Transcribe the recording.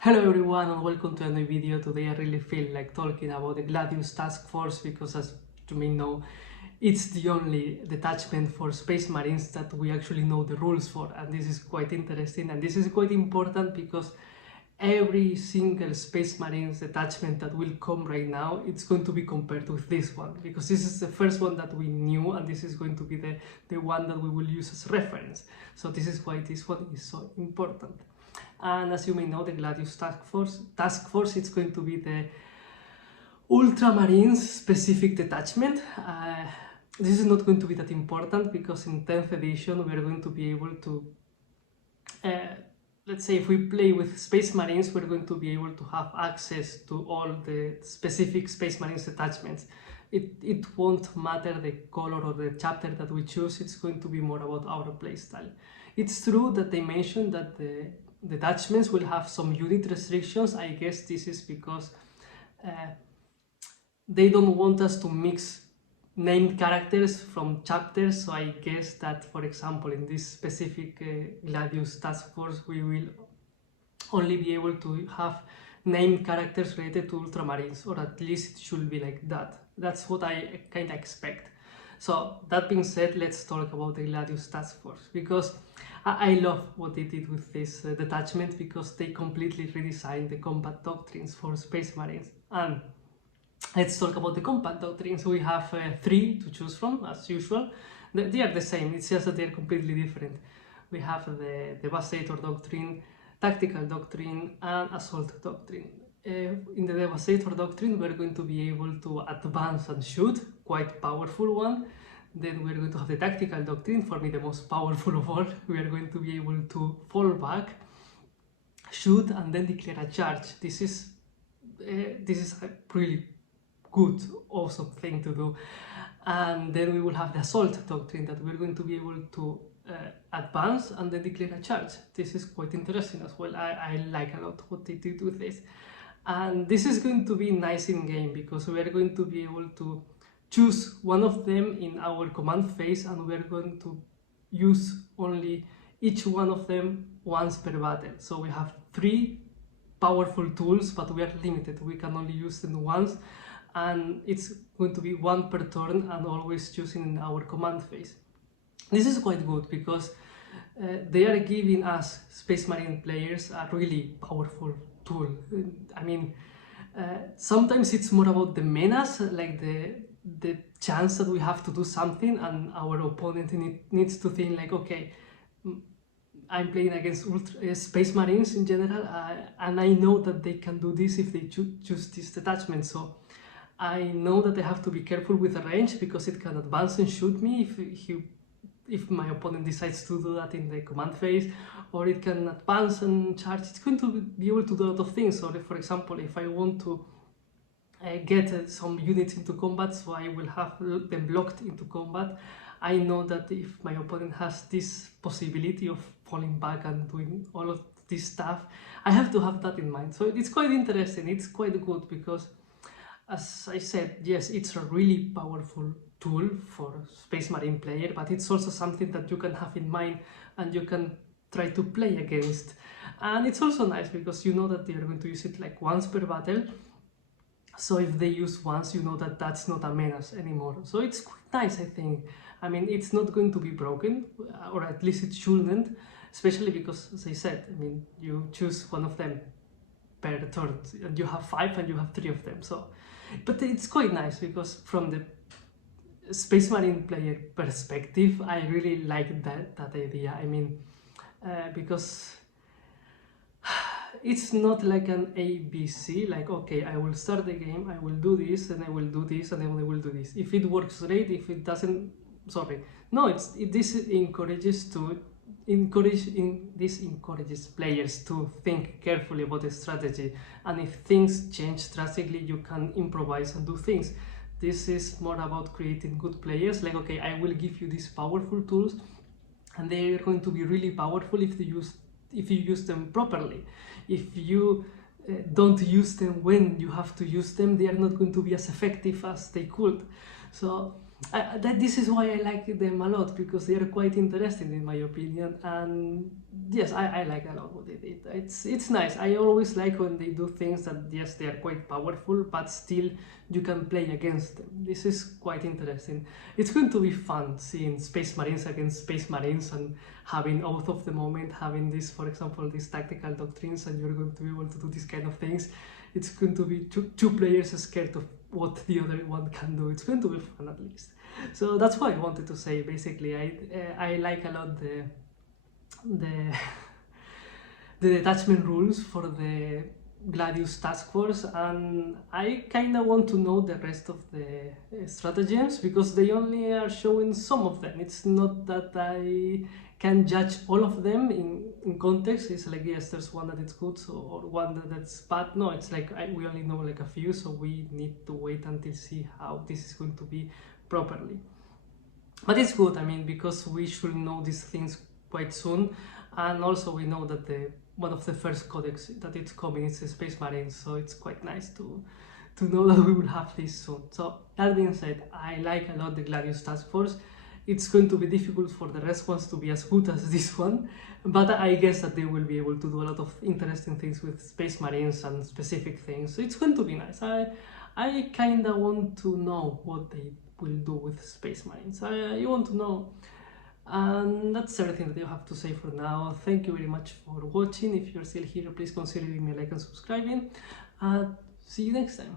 Hello everyone and welcome to a new video. Today I really feel like talking about the Gladius Task Force because, as you may know, it's the only detachment for Space Marines that we actually know the rules for, and this is quite interesting and this is quite important because every single Space Marines detachment that will come right now, it's going to be compared with this one because this is the first one that we knew and this is going to be the one that we will use as reference. So this is why this one is so important. And as you may know, the Gladius Task Force, it's going to be the Ultramarines specific detachment. This is not going to be that important because in 10th edition we are going to be able to, let's say if we play with Space Marines, we're going to be able to have access to all the specific Space Marines detachments. It won't matter the color or the chapter that we choose, it's going to be more about our playstyle. It's true that they mentioned that the detachments will have some unit restrictions. I guess this is because they don't want us to mix named characters from chapters, so I guess that, for example, in this specific Gladius Task Force, we will only be able to have named characters related to Ultramarines, or at least it should be like that. That's what I kind of expect. So that being said, let's talk about the Gladius Task Force, because I love what they did with this detachment, because they completely redesigned the combat doctrines for Space Marines. And let's talk about the combat doctrines. We have three to choose from, as usual. They are the same, it's just that they are completely different. We have the Devastator Doctrine, Tactical Doctrine, and Assault Doctrine. In the Devastator Doctrine, we're going to be able to advance and shoot, quite powerful one. Then we're going to have the Tactical Doctrine, for me the most powerful of all. We are going to be able to fall back, shoot, and then declare a charge. This is a really good, awesome thing to do. And then we will have the Assault Doctrine, that we're going to be able to advance and then declare a charge. This is quite interesting as well. I like a lot what they did with this. And this is going to be nice in game because we are going to be able to choose one of them in our command phase, and we are going to use only each one of them once per battle. So we have three powerful tools, but we are limited. We can only use them once, and it's going to be one per turn and always choosing in our command phase. This is quite good because they are giving us Space Marine players a really powerful tool. I mean, sometimes it's more about the menace, like the chance that we have to do something, and our opponent needs to think like, okay, I'm playing against Space Marines in general, and I know that they can do this if they choose this detachment. So I know that I have to be careful with the range because it can advance and shoot me if my opponent decides to do that in the command phase, or it can advance and charge. It's going to be able to do a lot of things. So, for example, if I want to get some units into combat, so I will have them blocked into combat, I know that if my opponent has this possibility of falling back and doing all of this stuff, I have to have that in mind. So it's quite interesting, it's quite good because, as I said, yes, it's a really powerful tool for Space Marine player, but it's also something that you can have in mind and you can try to play against. And it's also nice because you know that they are going to use it like once per battle. So if they use once, you know that that's not a menace anymore. So it's quite nice, I think. I mean, it's not going to be broken, or at least it shouldn't, especially because, as I said, I mean, you choose one of them per turn, and you have 5 and you have 3 of them. So, but it's quite nice because from the Space Marine player perspective, I really like that idea. I mean, because it's not like an ABC, like, okay, I will start the game, I will do this, and I will do this, and then I will do this. If it works great, if it doesn't, sorry. No, this encourages players to think carefully about the strategy, and if things change drastically, you can improvise and do things. This is more about creating good players, like, okay, I will give you these powerful tools, and they are going to be really powerful if you use them properly. If you don't use them when you have to use them, they are not going to be as effective as they could. So this is why I like them a lot, because they are quite interesting in my opinion. And yes, I like a lot what they did. It's nice. I always like when they do things that, yes, they are quite powerful, but still you can play against them. This is quite interesting. It's going to be fun seeing Space Marines against Space Marines, and having Oath of the Moment, having this, for example, these tactical doctrines, and you're going to be able to do these kind of things. It's going to be two players scared of what the other one can do. It's going to be fun, at least. So that's what I wanted to say. Basically, I like a lot the the detachment rules for the Gladius Task Force, and I kind of want to know the rest of the stratagems, because they only are showing some of them. It's not that I can judge all of them in context. It's like, yes, there's one that is good, so, or one that's bad. No, it's like we only know like a few, so we need to wait until see how this is going to be properly. But it's good, I mean, because we should know these things quite soon, and also we know that the one of the first codex that it's coming is the Space Marines, so it's quite nice to know that we will have this soon. So that being said, I like a lot the Gladius Task Force. It's going to be difficult for the rest ones to be as good as this one, but I guess that they will be able to do a lot of interesting things with Space Marines and specific things. So it's going to be nice. I kind of want to know what they will do with Space Marines. I want to know. And that's everything that I have to say for now. Thank you very much for watching. If you're still here, please consider giving me a like and subscribing. See you next time.